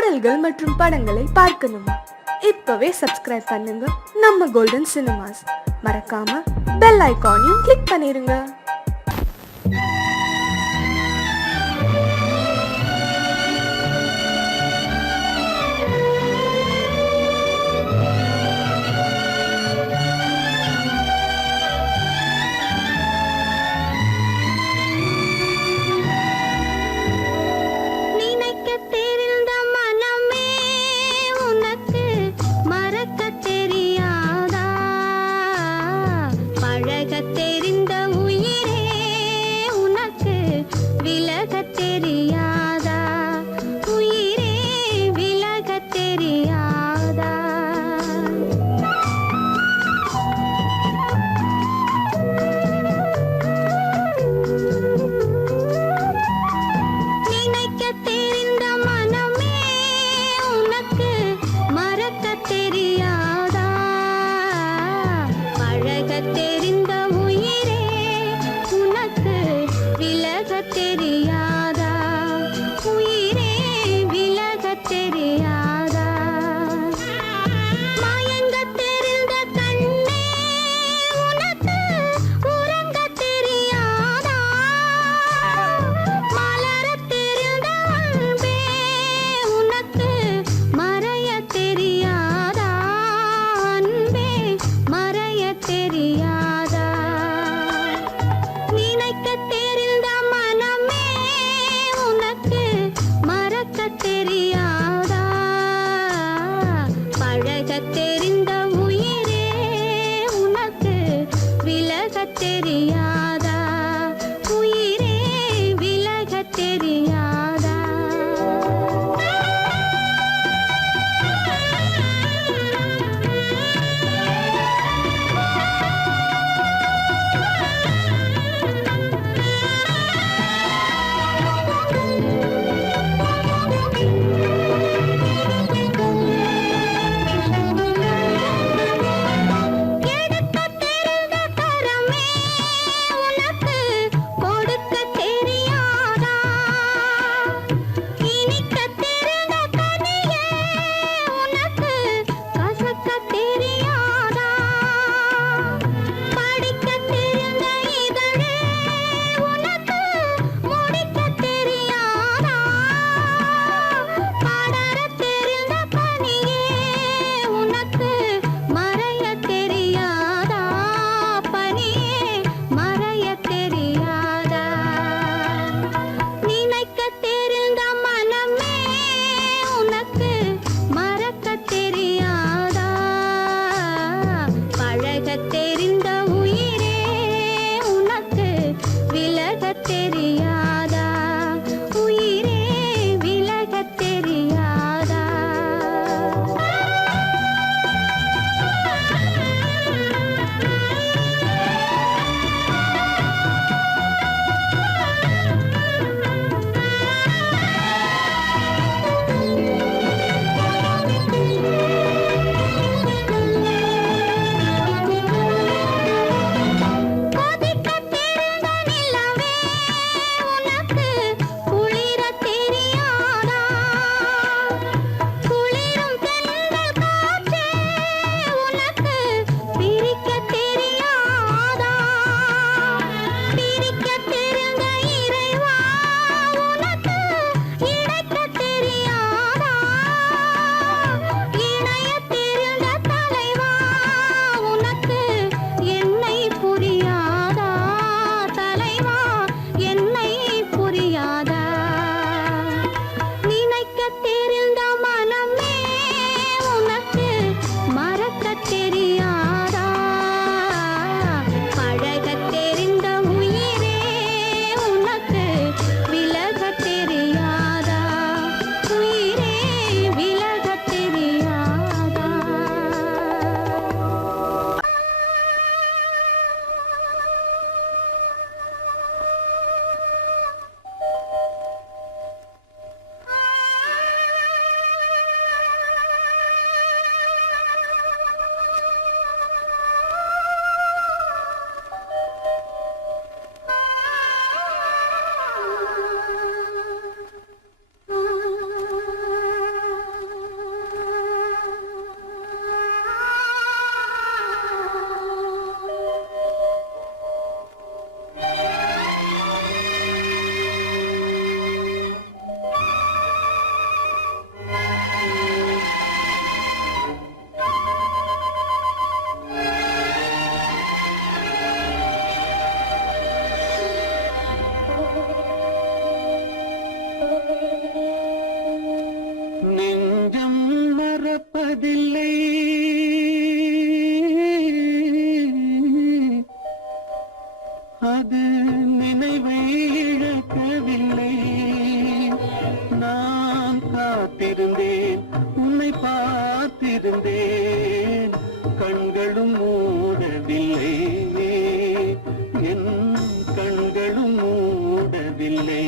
பாடல்கள் மற்றும் படங்களை பார்க்கணுமா? இப்பவே சப்ஸ்கிரைப் பண்ணுங்க நம்ம கோல்டன் சினிமாஸ். மறக்காம பெல் ஐகானையும் கிளிக் பண்ணிருங்க. தெரியாதா உயிரே விலகத் தெரியாதா? நெஞ்சம் மறப்பதில்லை, அது நினைவை இழக்கவில்லை. நான் காத்திருந்தேன், உன்னை பார்த்திருந்தேன், கண்களும் மூடவில்லை, என் கண்களும் மூடவில்லை.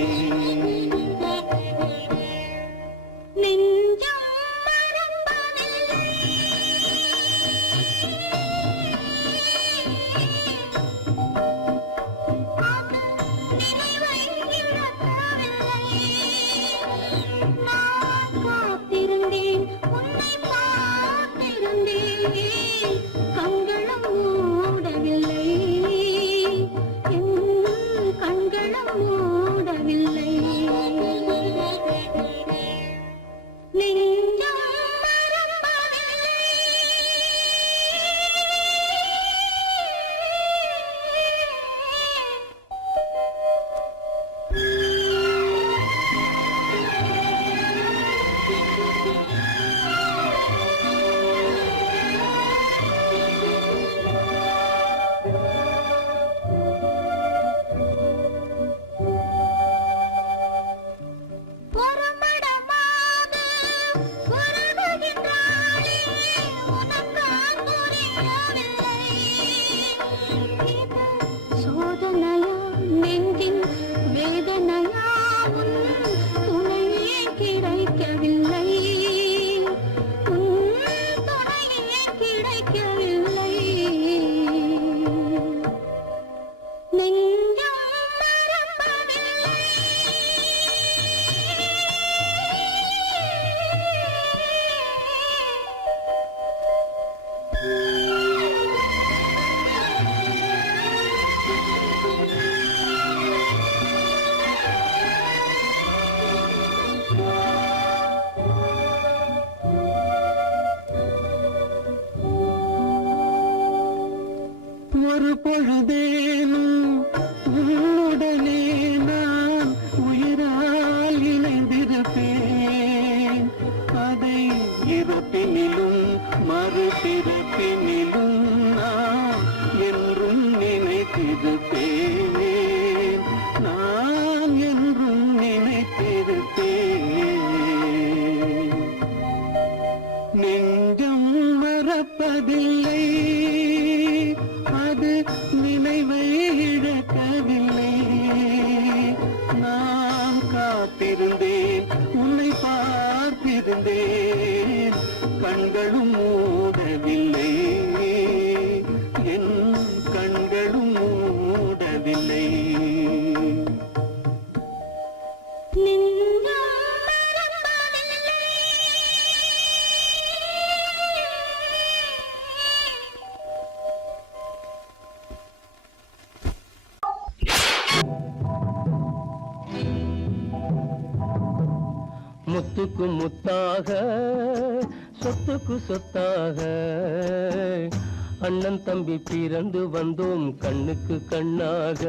ஒரு பொழுதேனும் உன்னுடனே நான் உயிரால் இணைந்திருப்பேன். அதை இறப்பினிலும் மறுபிறப்பினிலும் நான் என்றும் நினைத்திருப்பேன், நான் என்றும் நினைத்திருப்பேன். நெஞ்சம் மறப்பதில்லை, அது நினைவை இழக்கவில்லை. நான் காத்திருந்தேன், உன்னை பார்த்திருந்தேன், கண்களும் மூடவில்லை, என் கண்களும் மூடவில்லை. முத்துக்கு முத்தாக, சொத்துக்கு சொத்தாக, அண்ணன் தம்பி பிறந்து வந்தோம் கண்ணுக்கு கண்ணாக.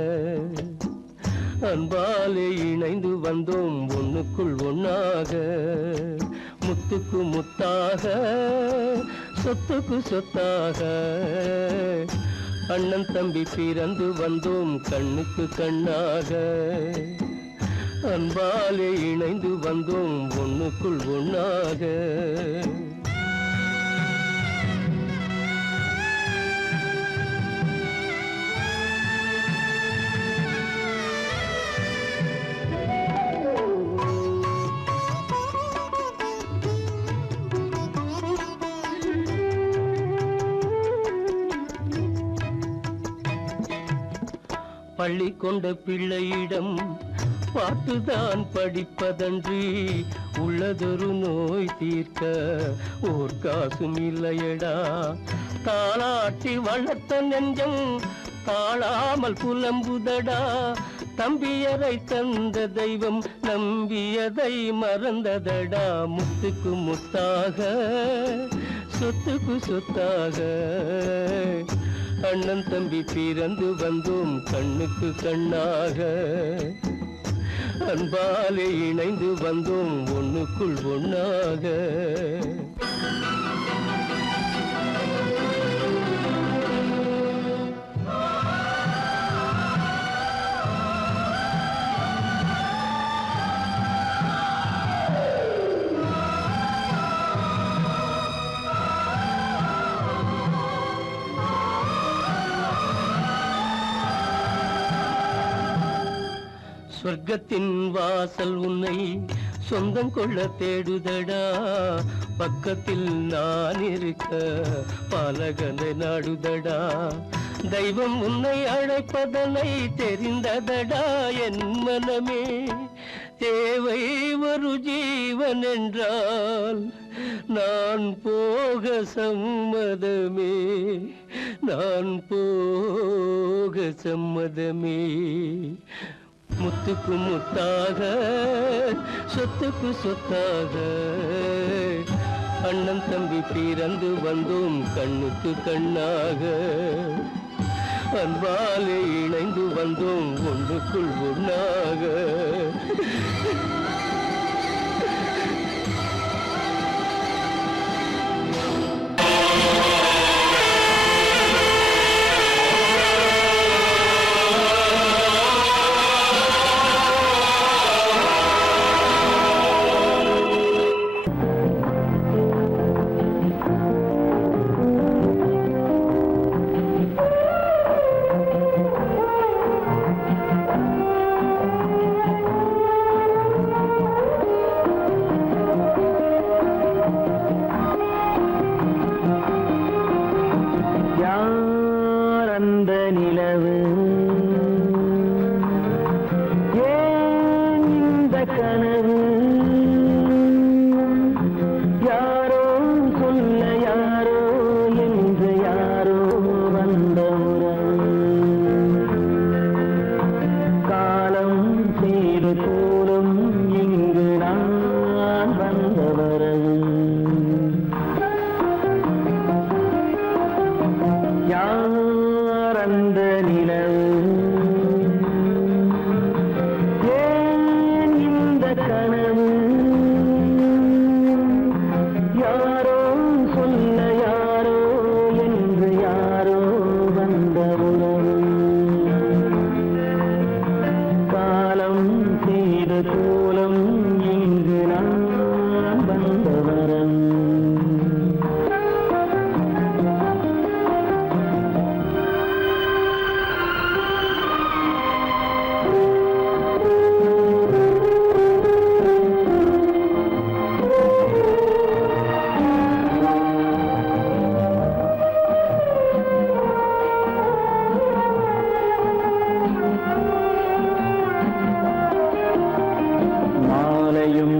அன்பாலே இணைந்து வந்தோம் ஒண்ணுக்குள் ஒண்ணாக. முத்துக்கு முத்தாக, சொத்துக்கு சொத்தாக, அண்ணன் தம்பி பிறந்து வந்தோம் கண்ணுக்கு கண்ணாக. அன்பாலே இணைந்து வந்தோம் ஒண்ணுக்குள் ஒண்ணாக. பள்ளி கொண்ட பிள்ளையிடம் பாட்டுதான் படிப்பதன்றி உள்ளதொரு நோய் தீர்க்க ஓர் காசும் இல்லையடா. தாளாட்டி வளர்த்த நெஞ்சம் தாழாமல் புலம்புதடா. தம்பியரை தந்த தெய்வம் நம்பியதை மறந்ததடா. முத்துக்கு முத்தாக, சொத்துக்கு சொத்தாக, அண்ணன் தம்பி பிறந்து வந்தோம் கண்ணுக்கு கண்ணாக. அன்பாலே இணைந்து வந்தோம் ஒண்ணுக்குள் ஒண்ணாக. சொர்க்கத்தின் வாசல் உன்னை சொந்தம் கொள்ள தேடுதடா, பக்கத்தில் நான் இருக்க பாலகனை நாடுதடா. தெய்வம் உன்னை அழைப்பதனை தெரிந்ததடா என் மனமே. தேவை ஒரு ஜீவன் என்றால் நான் போக சம்மதமே, நான் போக சம்மதமே. முத்துக்கு முத்தாக சொத்துக்கு சொத்தாக அண்ணன் தம்பி பிறந்து வந்தோம் கண்ணுக்கு கண்ணாக. அன்பாலே இணைந்து வந்தோம் ஒன்றுக்குள் ஒண்ணாக.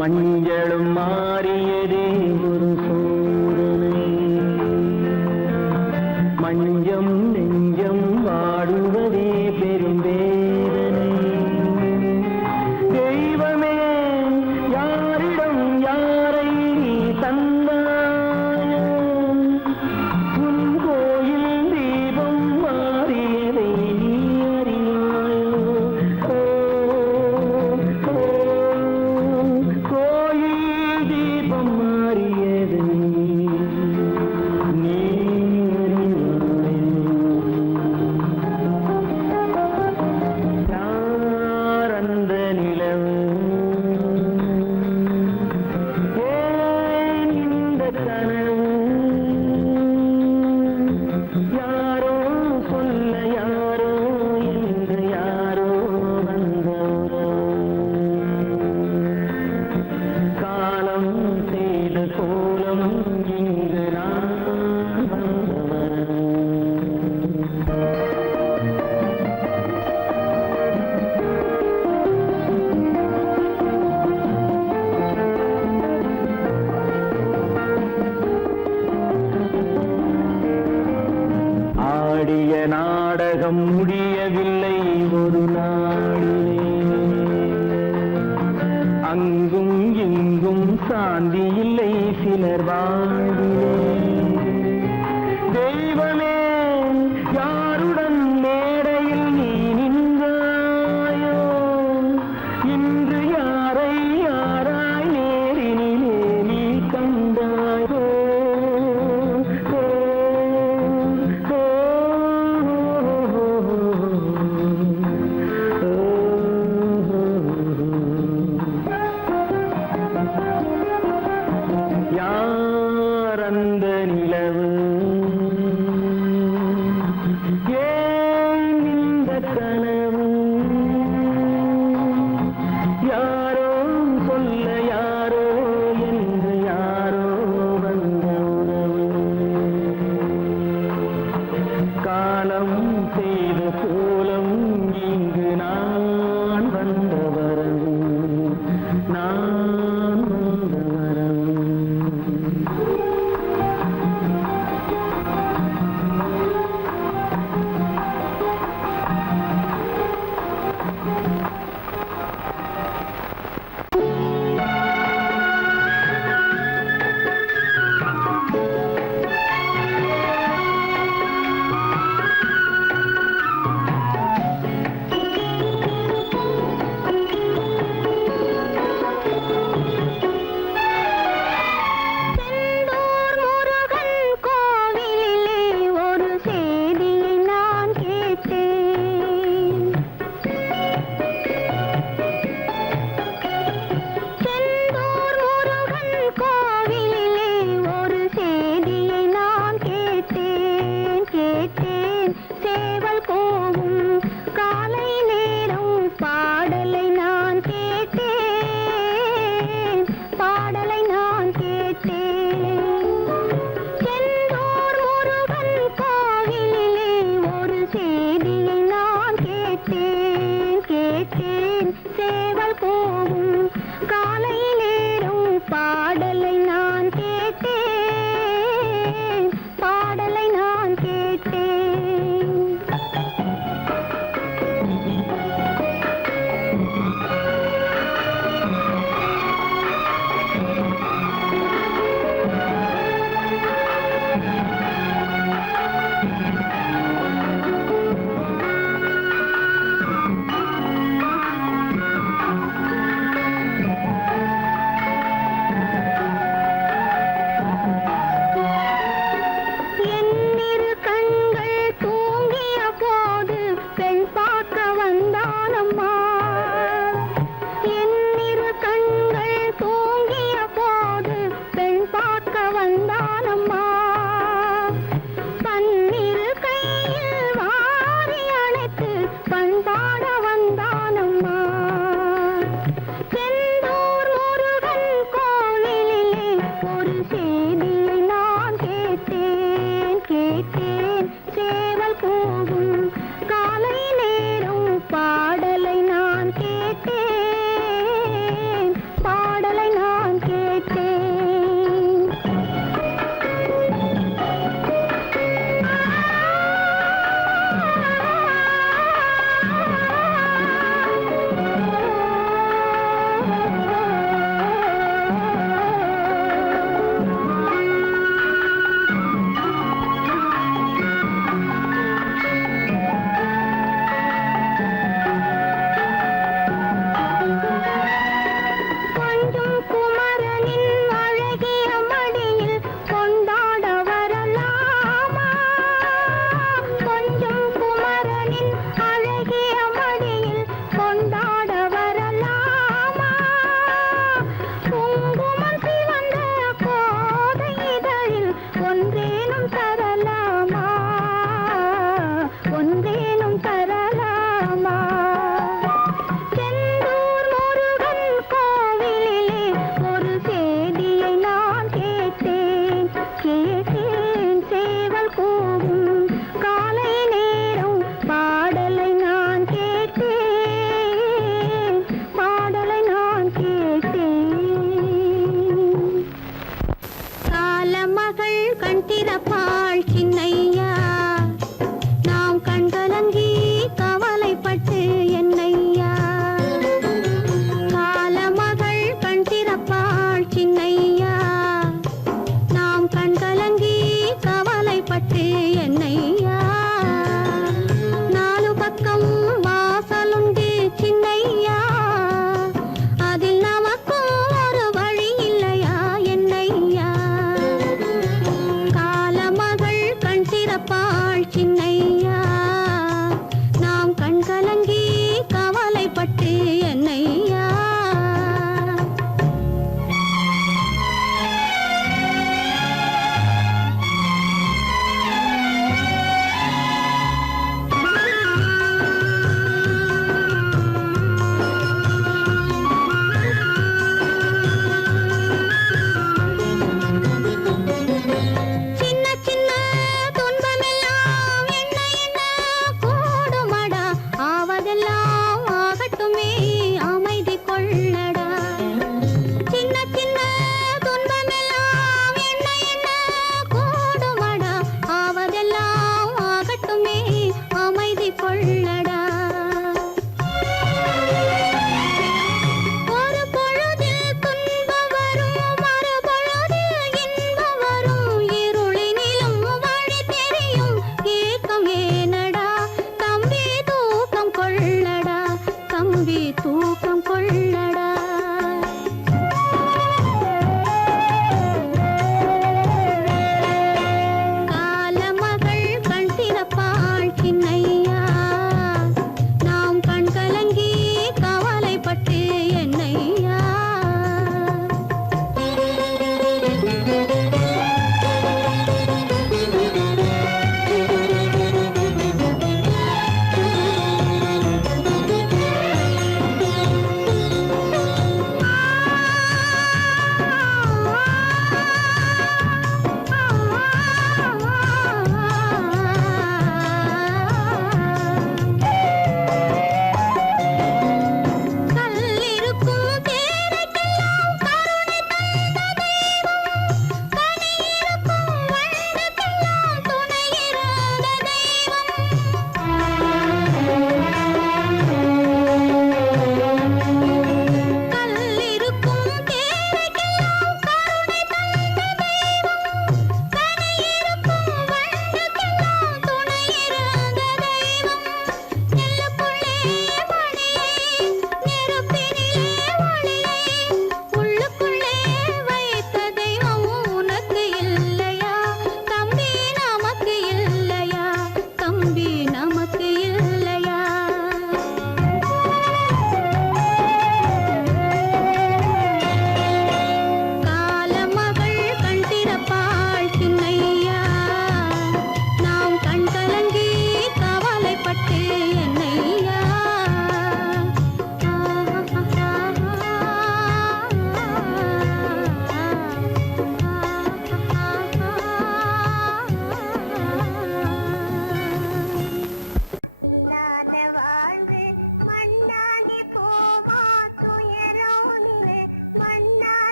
மஞ்சளும் மாறியதே ஒரு சோதனை, மஞ்சம் நெஞ்சம் வாடுவதே பெரும் வேதனை. தெய்வமே யாரிடம் யாரை நீ தந்தாயோ, உன் கோயில் தீபம் மாறியதை நீ அறியாயோ. நாடகம் முடியவில்லை ஒரு நாளிலே, அங்கும் இங்கும் சாந்தி இல்லை சிலர் வாழ்விலே. தெய்வமே யாருடன் மேடையில் நீ நின்றாயோ, இன்று அவர் அந்த நிலவு ஏன் இந்த கனவு யாரோ சொல்ல யாரோ என்று யாரோ வந்த உறவு காலம் செய்த கோலம் இங்கு நான் வந்த வரவு நான் வந்த வரவு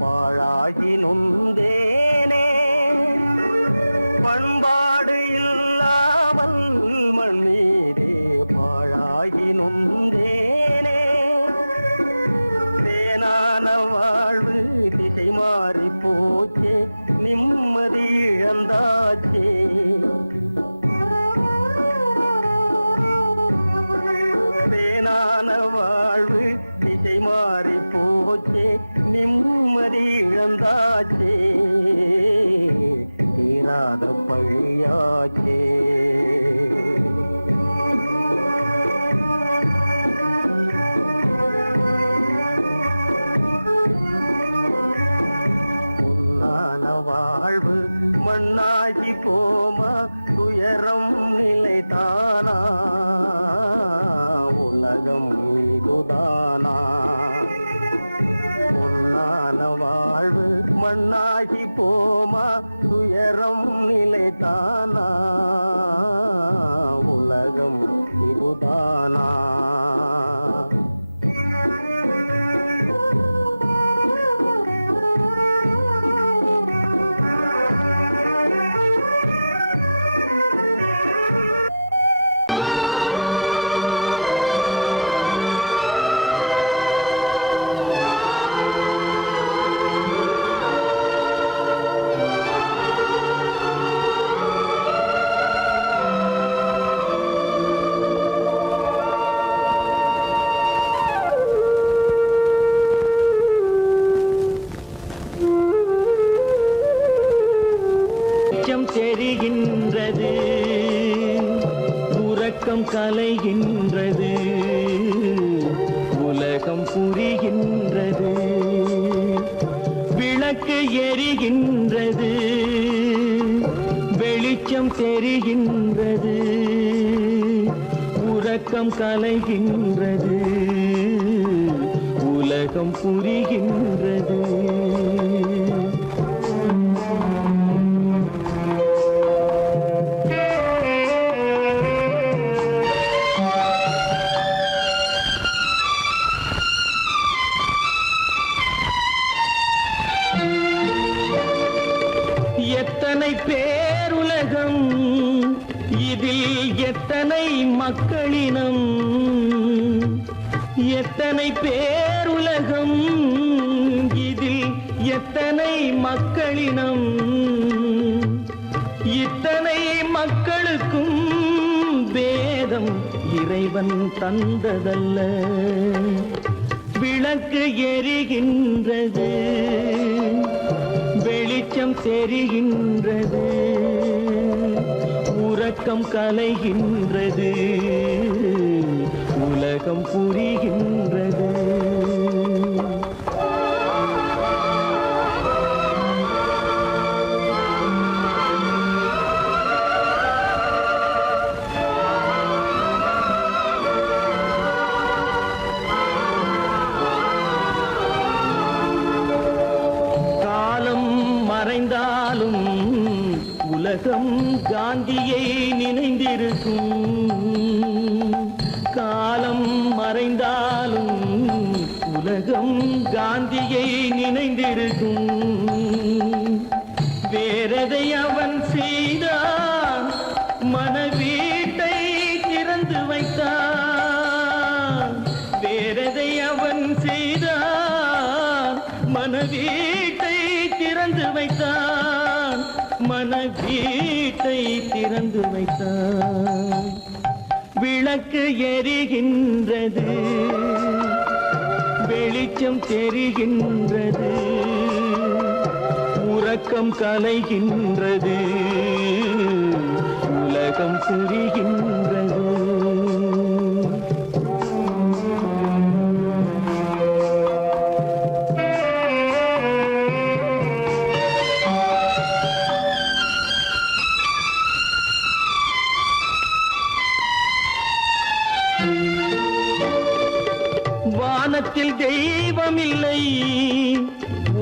பாழாகி நொந்தேனே, பண்பாடு இல்லாமல் மண் மீதே பாழாகி நொந்தேனே. தேனான வாழ்வு திசை மாறி போச்சே, நிம்மதி இழந்தாச்சே. தேனான வாழ்வு திசை மாறி போச்சே, நிம்மதி இழந்தாச்சே, தீராத பழியாச்சே. பொன்னான வாழ்வு மண்ணாகி போமா, துயரம் நிலைதானா, உலகம் இதுதானா. பொன்னான வாழ்வு மண்ணாகி போமா, துயரம் நிலைதானா. உறக்கம் கலைகின்றது, உலகம் புரிகின்றது. விளக்கு எரிகின்றது, வெளிச்சம் தெரிகின்றது. உறக்கம் கலைகின்றது, உலகம் புரிகின்றது. எத்தனை பேருலகம், இதில் எத்தனை மக்களினம். எத்தனை பேருலகம், இதில் எத்தனை மக்களினம். இத்தனை மக்களுக்கும் வேதம் இறைவன் தந்ததல்ல. விளக்கு எரிகின்றது, வெளிச்சம் தெரிகின்றது. உறக்கம் கலைகின்றது, உலகம் புரிகின்றது. மறைந்தாலும் உலகம் காந்தியை நினைந்திருக்கும். காலம் மறைந்தாலும் உலகம் காந்தியை நினைந்திருக்கும். வேறெதை அவன் செய்தான், மனவீட்டை திறந்து வைத்தான். வேறெதை அவன் செய்தான், மனவீட்டை திறந்து வைத்தான். மனவீட்டை திறந்து வைத்தான். விளக்கு எரிகின்றது, வெளிச்சம் தெரிகின்றது. உறக்கம் கலைகின்றது, உலகம் புரிகின்றது. வானத்தில் தெய்வம் இல்லை,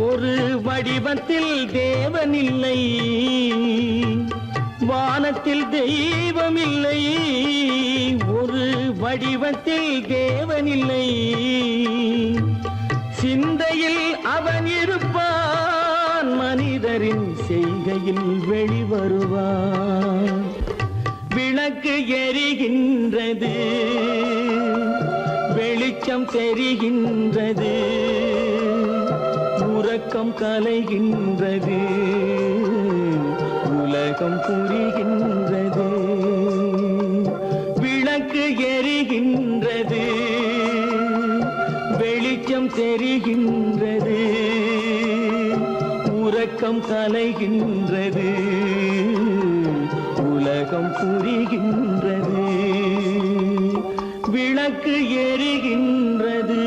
ஒரு வடிவத்தில் தேவன் இல்லை. வானத்தில் தெய்வம் இல்லை, ஒரு வடிவத்தில் தேவன் இல்லை. சிந்தையில் அவன் இருப்பான், மனிதரின் செய்கையில் வெளிவருவான். விளக்கு எரிகின்றது, வெளிச்சம் தெரிகின்றது. உறக்கம் கலைகின்றது, உலகம் புரிகின்றது. விளக்கு எரிகின்றது, வெளிச்சம் தெரிகின்றது. உறக்கம் கலைகின்றது, உலகம் புரிகின்றது. விளக்கு எரிகின்றது.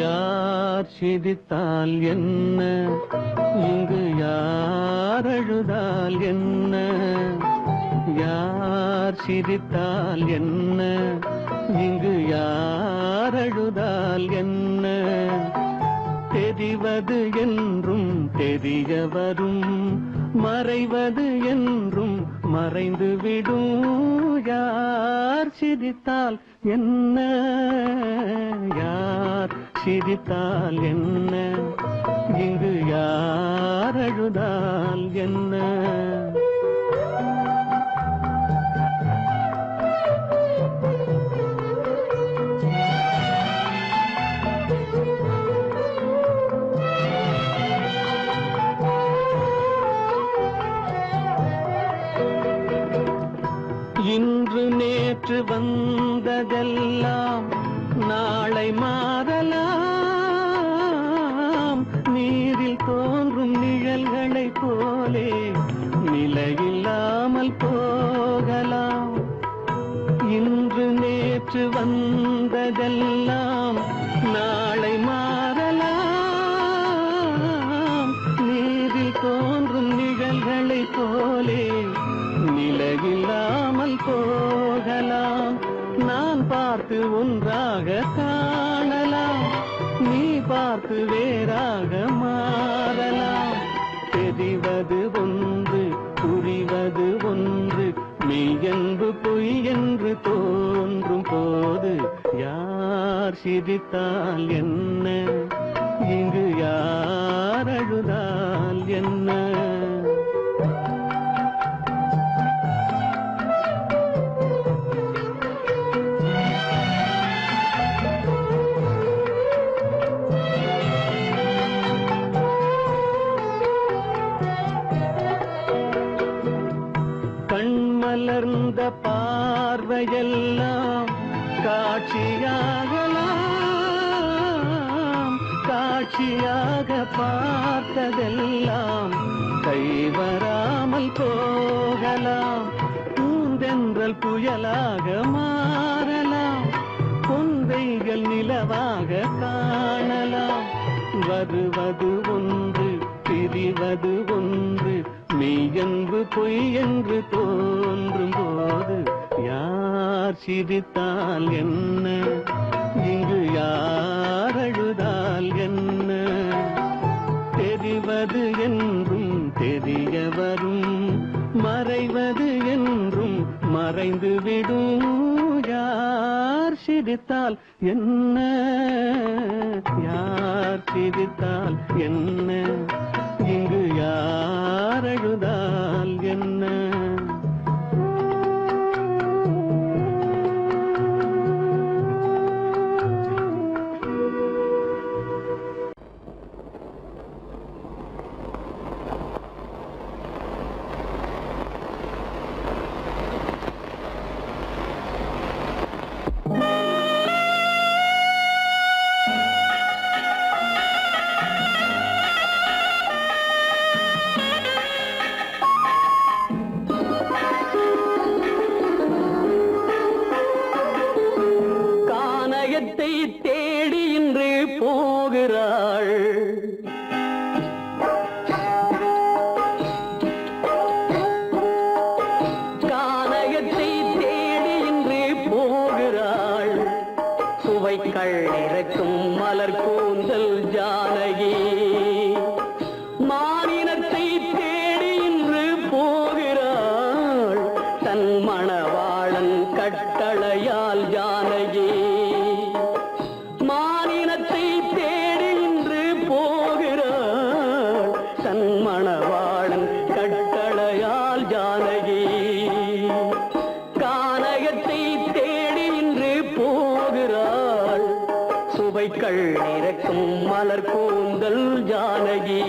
யார் சிரித்தால் என்ன, இங்கு யார் அழுதால் என்ன. யார் சிரித்தால் என்ன, இங்கு யார் அழுதால் என்ன. தெரிவது என்றும் தெரிய வரும், மறைவது என்றும் மறைந்துவிடும். யார் சிரித்தால் என்ன, யார் சிரித்தால் என்ன, இங்கு யார் அழுதால் என்ன. வந்ததெல்லாம் நாளை மாறலாம். நீரில் தோன்றும் நிழல்களைப் போலே நிலையில்லாமல் போகலாம். இன்று நேற்று வந்ததெல்லாம் நாளை மாறலாம். நீரில் தோன்றும் நிழல்களைப் போலே நிலையில்லாமல் போகலாம். நான் பார்த்து ஒன்றாக காணலாம், நீ பார்த்து வேறாக மாறலாம். தெரிவது ஒன்று, புரிவது ஒன்று, மெய்யென்பு பொய் என்று தோன்றும் போது யார் சிரித்தால் என்ன, இங்கு யார் அழுதால் என்ன? கண்மலர்ந்த பார்வையெல்லாம் காட்சியாகலாம். காட்சியாக பார்த்ததெல்லாம் கைவராமல் போகலாம். பூந்தென்றல் புயலாக மாறலாம், பொந்தைகள் நிலவாக காணலாம். வருவது ஒன்று, பிரிவது ஒன்று, மெய்யென்பு பொய் என்று தோன்றும் போது யார் சிரித்தால் என்ன, இங்கு யார் அழுதால் என்ன? தெரிவது என்றும் தெரிய வரும், மறைவது என்றும் மறைந்துவிடும். யார் சிரித்தால் என்ன, யார் சிரித்தால் என்ன, இங்கு யார் அழுதால் என்ன? கானகத்தை தேடி இன்று போகிறாள், கானகத்தை தேடி இன்று போகிறாள். சுவைக்கள் இறக்கும் மலர் கூந்தல் ஜானகி மானினத்தை தேடி இன்று போகிறாள். தன் மணவாளன் கட்டளையால் ஜானகி மானினத்தை தேடி இன்று போகிறாள். தன் மணவாளன் கட்டளையால் ஜானகி கானகத்தை தேடி இன்று போகிறாள். சுவைக்கள் இறக்கும் மலர் கூந்தல் ஜானகி.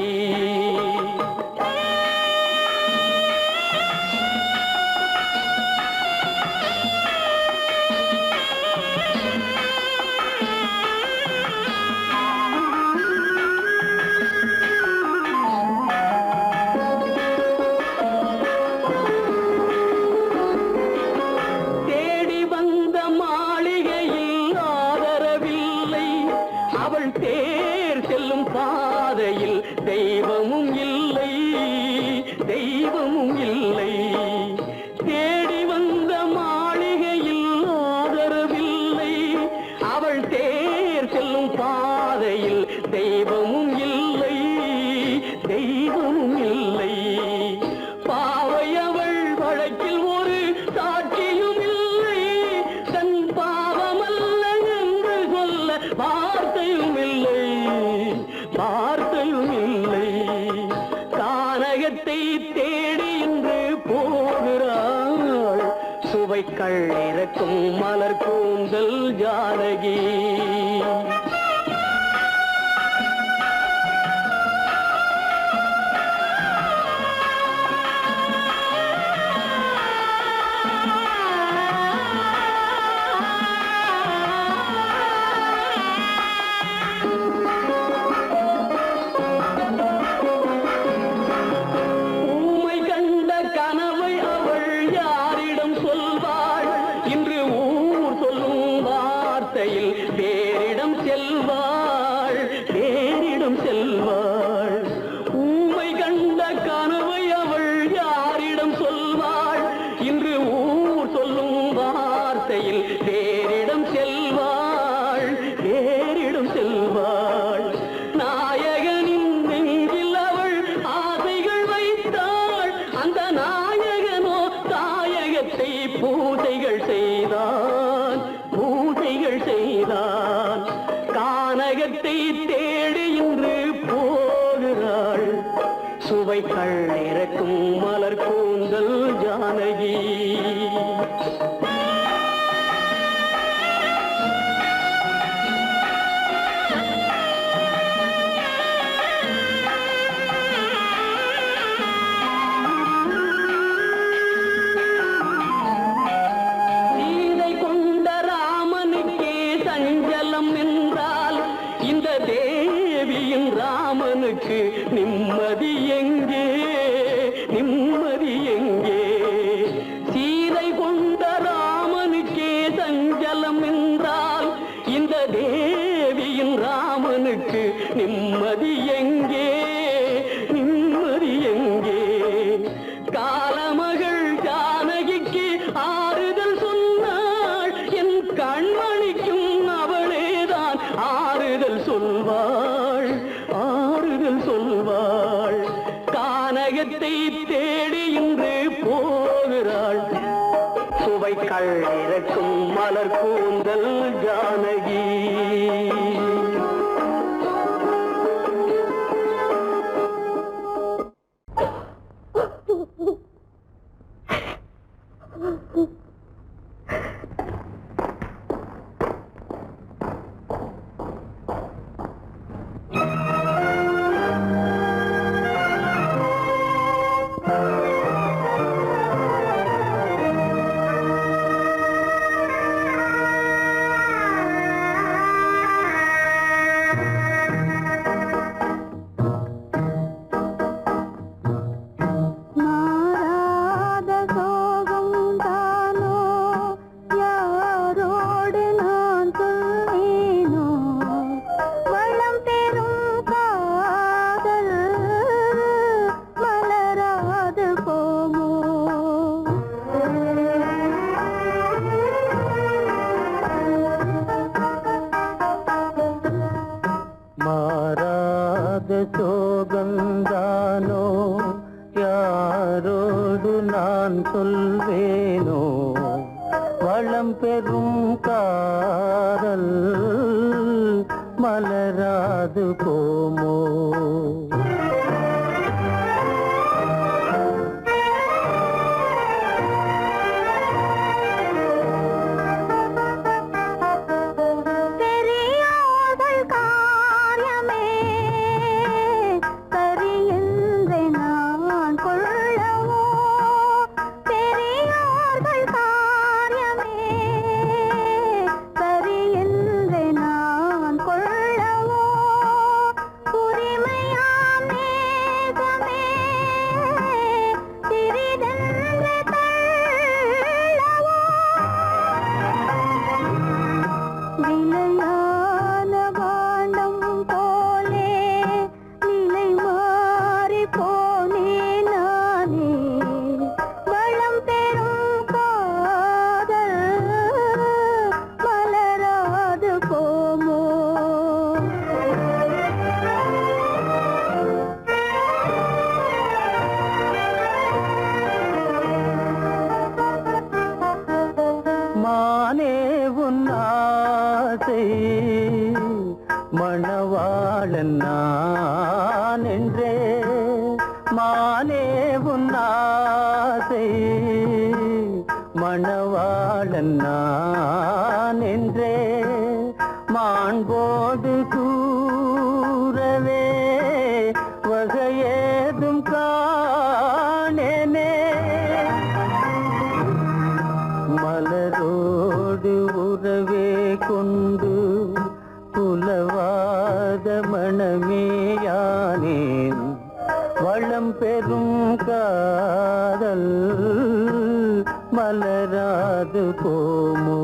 தேடி வந்த மாளிகையில் ஆதரவில்லை, அவள் தேர் செல்லும் பாதையில் தெய்வமும் இல்லை, தெய்வமும் இல்லை. தேடி வந்த மாளிகையில் ஆதரவில்லை, அவள் தேர் செல்லும் பாதையில் தெய்வமும் இல்லை, தெய்வமும் இல்லை. பாவை அவள் வழக்கில் ஒரு சாட்சியும் இல்லை, தன் பாவமல்ல என்று சொல்ல வார்த்தையும் இல்லை, வார்த்தையும் இல்லை. கானகத்தை தேடி இன்று போகிறாள். சுவைக்கள் இறக்கும் மலர் கூந்தல் ஜானகி. இறக்கும் மலர் கூந்தல் ஜானகி. சீதை கொண்ட ராமனுக்கே சஞ்சலம் என்றால் இந்த தேவியின் ராமனுக்கு நிம்மதி எங்கே, நிம்மதி எங்கே? சீதை கொண்ட ராமனுக்கே சஞ்சலம் என்றால் இந்த தேவியின் ராமனுக்கு நிம்மதி எங்கே, நிம்மதி எங்கே? காலமகள் ஜானகிக்கு ஆறுதல் சொன்னாள், என் கண்மணிக்கும் அவளேதான் ஆறுதல் சொல்வாள், ஆறுதல் சொல்வாள். கானகத்தை தேடி இன்று போகிறாள், சுவைக்கள் இறக்கும் மலர் கூந்தல் ஜானகி. சோகந்தானோ யாரோடு நான் சொல்வேனோ, வளம் பெறும் காதல் மலராது போமோ. மணவாளன் நான் என்றே, மானே உன் ஆசை மணவாளன் நான் என்றே, மாண்போடு கூறவே வகையேதும் காணேனே. மலரோடு உறவே கொண்டு புலவாத மணமேயானேன், வளம் பெறும் காதல் மலராது போமோ.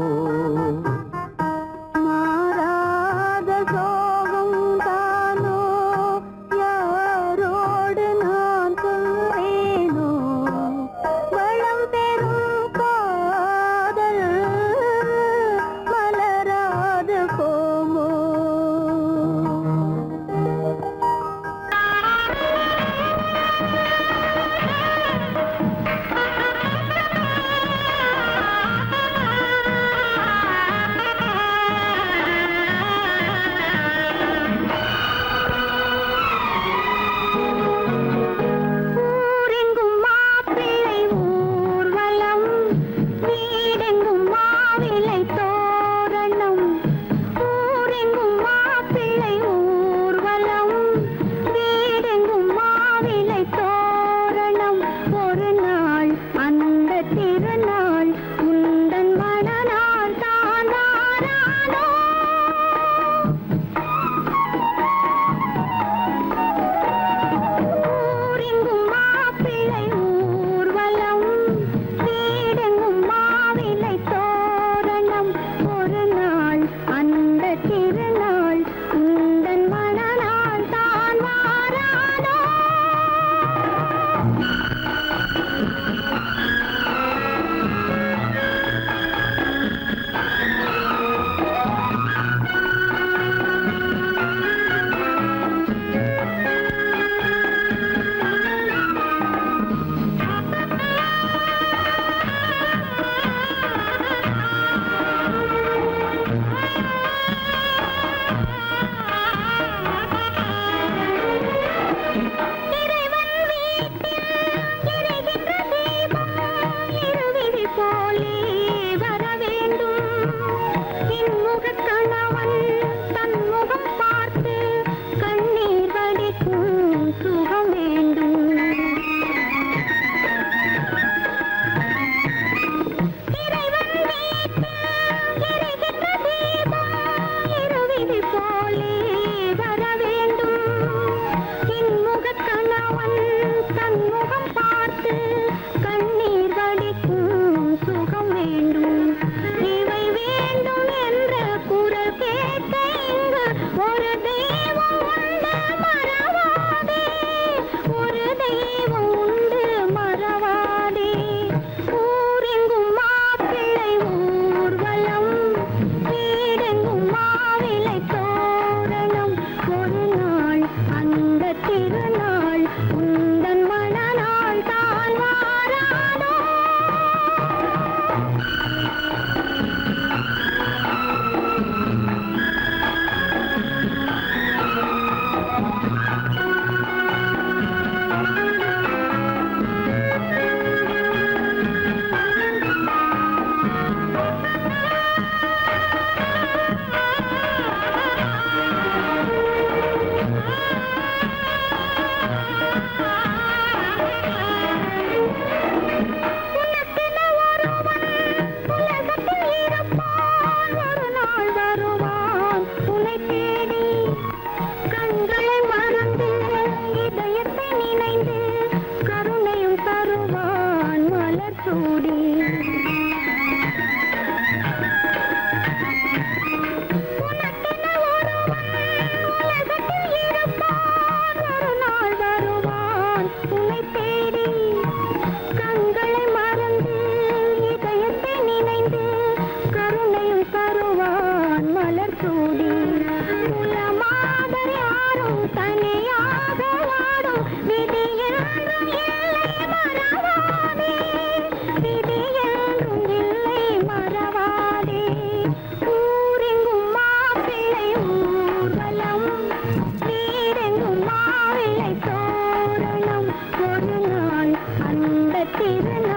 திருநாள்